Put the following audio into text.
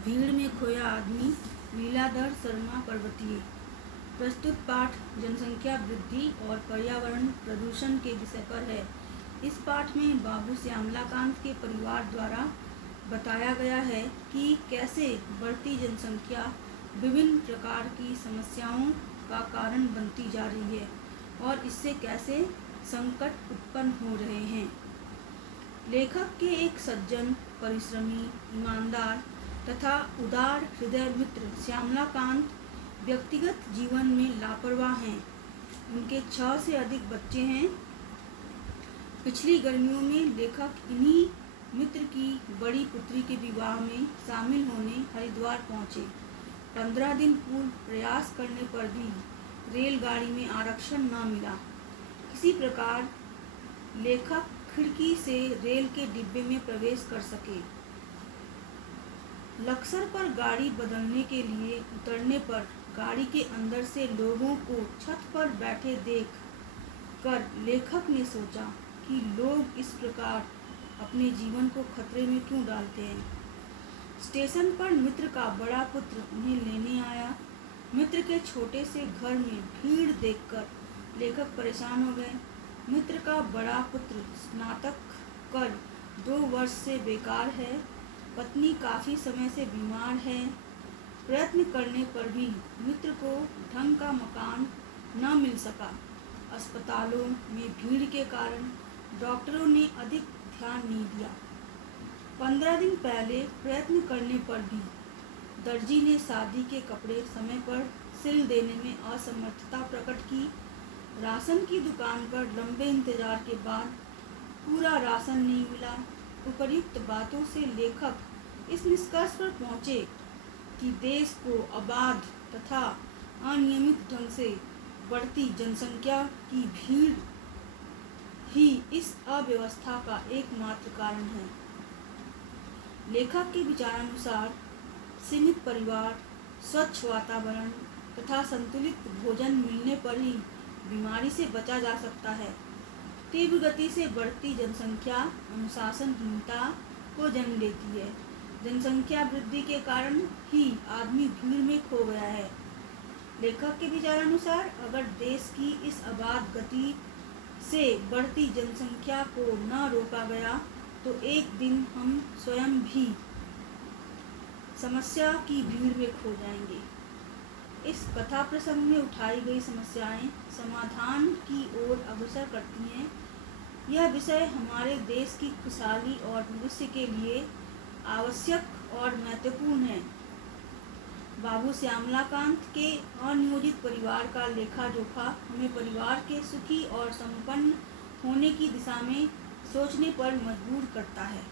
भीड़ में खोया आदमी, लीलाधर शर्मा पर्वतीय। प्रस्तुत पाठ जनसंख्या वृद्धि और पर्यावरण प्रदूषण के विषय पर है। इस पाठ में बाबू श्यामलाकांत के परिवार द्वारा बताया गया है कि कैसे बढ़ती जनसंख्या विभिन्न प्रकार की समस्याओं का कारण बनती जा रही है और इससे कैसे संकट उत्पन्न हो रहे हैं। लेखक के एक सज्जन, परिश्रमी, ईमानदार तथा उदार हृदय मित्र श्यामलाकांत व्यक्तिगत जीवन में लापरवाह हैं। उनके 6 से अधिक बच्चे हैं। पिछली गर्मियों में लेखक इन्हीं मित्र की बड़ी पुत्री के विवाह में शामिल होने हरिद्वार पहुंचे। 15 दिन पूर्व प्रयास करने पर भी रेलगाड़ी में आरक्षण न मिला। किसी प्रकार लेखक खिड़की से रेल के डिब्बे में प्रवेश कर सके। लक्सर पर गाड़ी बदलने के लिए उतरने पर गाड़ी के अंदर से लोगों को छत पर बैठे देख कर लेखक ने सोचा कि लोग इस प्रकार अपने जीवन को खतरे में क्यों डालते हैं। स्टेशन पर मित्र का बड़ा पुत्र उन्हें लेने आया। मित्र के छोटे से घर में भीड़ देखकर लेखक परेशान हो गए। मित्र का बड़ा पुत्र स्नातक कर 2 वर्ष से बेकार है। पत्नी काफ़ी समय से बीमार है। प्रयत्न करने पर भी मित्र को ढंग का मकान न मिल सका। अस्पतालों में भीड़ के कारण डॉक्टरों ने अधिक ध्यान नहीं दिया। 15 दिन पहले प्रयत्न करने पर भी दर्जी ने शादी के कपड़े समय पर सिल देने में असमर्थता प्रकट की। राशन की दुकान पर लंबे इंतजार के बाद पूरा राशन नहीं मिला। उपर्युक्त बातों से लेखक इस निष्कर्ष पर पहुँचे कि देश को आबाद तथा अनियमित ढंग से बढ़ती जनसंख्या की भीड़ ही इस अव्यवस्था का एकमात्र कारण है। लेखक के विचारानुसार सीमित परिवार, स्वच्छ वातावरण तथा संतुलित भोजन मिलने पर ही बीमारी से बचा जा सकता है। तीव्र गति से बढ़ती जनसंख्या अनुशासनहीनता को जन्म देती है। जनसंख्या वृद्धि के कारण ही आदमी भीड़ में खो गया है। लेखक के विचारानुसार अगर देश की इस आबाद गति से बढ़ती जनसंख्या को न रोका गया तो एक दिन हम स्वयं भी समस्या की भीड़ में खो जाएंगे। इस कथा प्रसंग में उठाई गई समस्याएं समाधान की ओर अग्रसर करती हैं। यह विषय हमारे देश की खुशहाली और भविष्य के लिए आवश्यक और महत्वपूर्ण है। बाबू श्यामलाकांत के अनियोजित परिवार का लेखा जोखा हमें परिवार के सुखी और संपन्न होने की दिशा में सोचने पर मजबूर करता है।